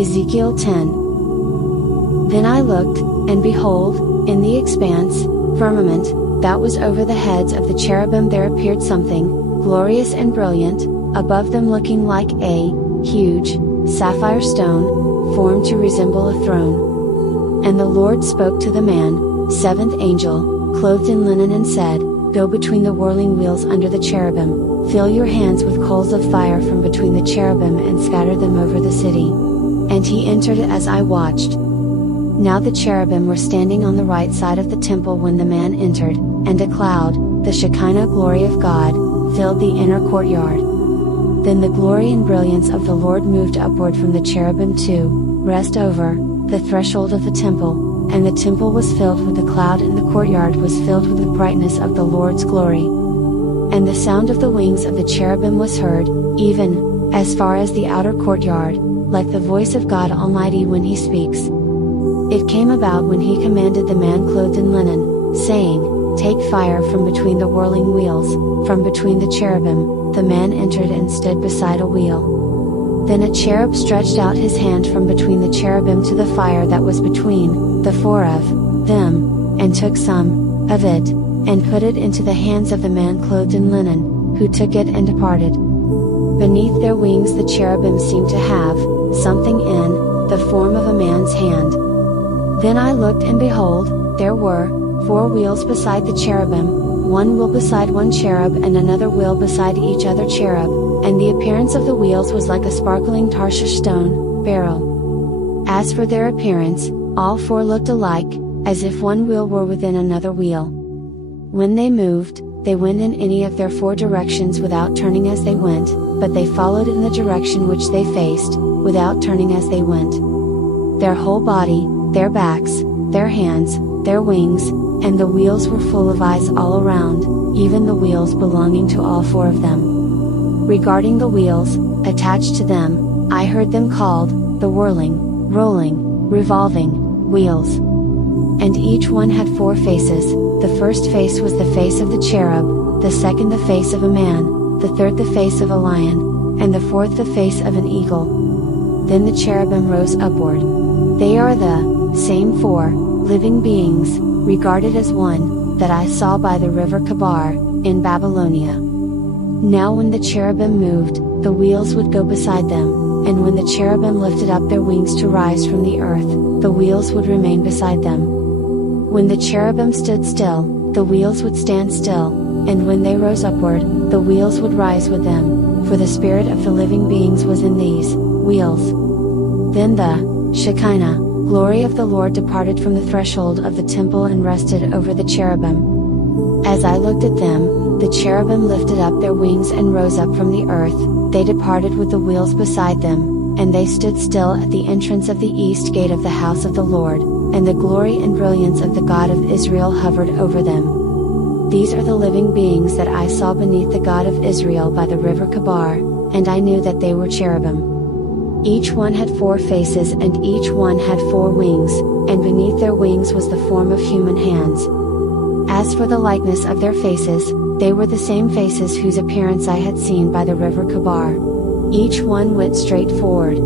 Ezekiel 10. Then I looked, and behold, in the expanse, firmament, that was over the heads of the cherubim there appeared something, glorious and brilliant, above them looking like a, huge, sapphire stone, formed to resemble a throne. And the Lord spoke to the man, seventh angel, clothed in linen and said, Go between the whirling wheels under the cherubim, fill your hands with coals of fire from between the cherubim and scatter them over the city. And he entered as I watched. Now the cherubim were standing on the right side of the temple when the man entered, and a cloud, the Shekinah glory of God, filled the inner courtyard. Then the glory and brilliance of the Lord moved upward from the cherubim to rest over the threshold of the temple, and the temple was filled with the cloud and the courtyard was filled with the brightness of the Lord's glory. And the sound of the wings of the cherubim was heard, even as far as the outer courtyard, like the voice of God Almighty when He speaks. It came about when He commanded the man clothed in linen, saying, Take fire from between the whirling wheels, from between the cherubim. The man entered and stood beside a wheel. Then a cherub stretched out his hand from between the cherubim to the fire that was between the four of them, and took some of it, and put it into the hands of the man clothed in linen, who took it and departed. Beneath their wings the cherubim seemed to have something in the form of a man's hand. Then I looked and behold, there were 4 wheels beside the cherubim, one wheel beside one cherub and another wheel beside each other cherub, and the appearance of the wheels was like a sparkling Tarshish stone beryl. As for their appearance, all 4 looked alike, as if one wheel were within another wheel. When they moved, they went in any of their 4 directions without turning as they went, but they followed in the direction which they faced, without turning as they went. Their whole body, their backs, their hands, their wings, and the wheels were full of eyes all around, even the wheels belonging to all 4 of them. Regarding the wheels, attached to them, I heard them called, the whirling, rolling, revolving, wheels. And each one had 4 faces, the first face was the face of the cherub, the second the face of a man, the third the face of a lion, and the fourth the face of an eagle. Then the cherubim rose upward. They are the same 4 living beings, regarded as one, that I saw by the River Chebar, in Babylonia. Now when the cherubim moved, the wheels would go beside them, and when the cherubim lifted up their wings to rise from the earth, the wheels would remain beside them. When the cherubim stood still, the wheels would stand still, and when they rose upward, the wheels would rise with them, for the spirit of the living beings was in these wheels. Then the Shekinah glory of the Lord departed from the threshold of the temple and rested over the cherubim. As I looked at them, the cherubim lifted up their wings and rose up from the earth, they departed with the wheels beside them, and they stood still at the entrance of the east gate of the house of the Lord, and the glory and brilliance of the God of Israel hovered over them. These are the living beings that I saw beneath the God of Israel by the River Chebar, and I knew that they were cherubim. Each one had 4 faces and each one had 4 wings, and beneath their wings was the form of human hands. As for the likeness of their faces, they were the same faces whose appearance I had seen by the River Chebar. Each one went straight forward,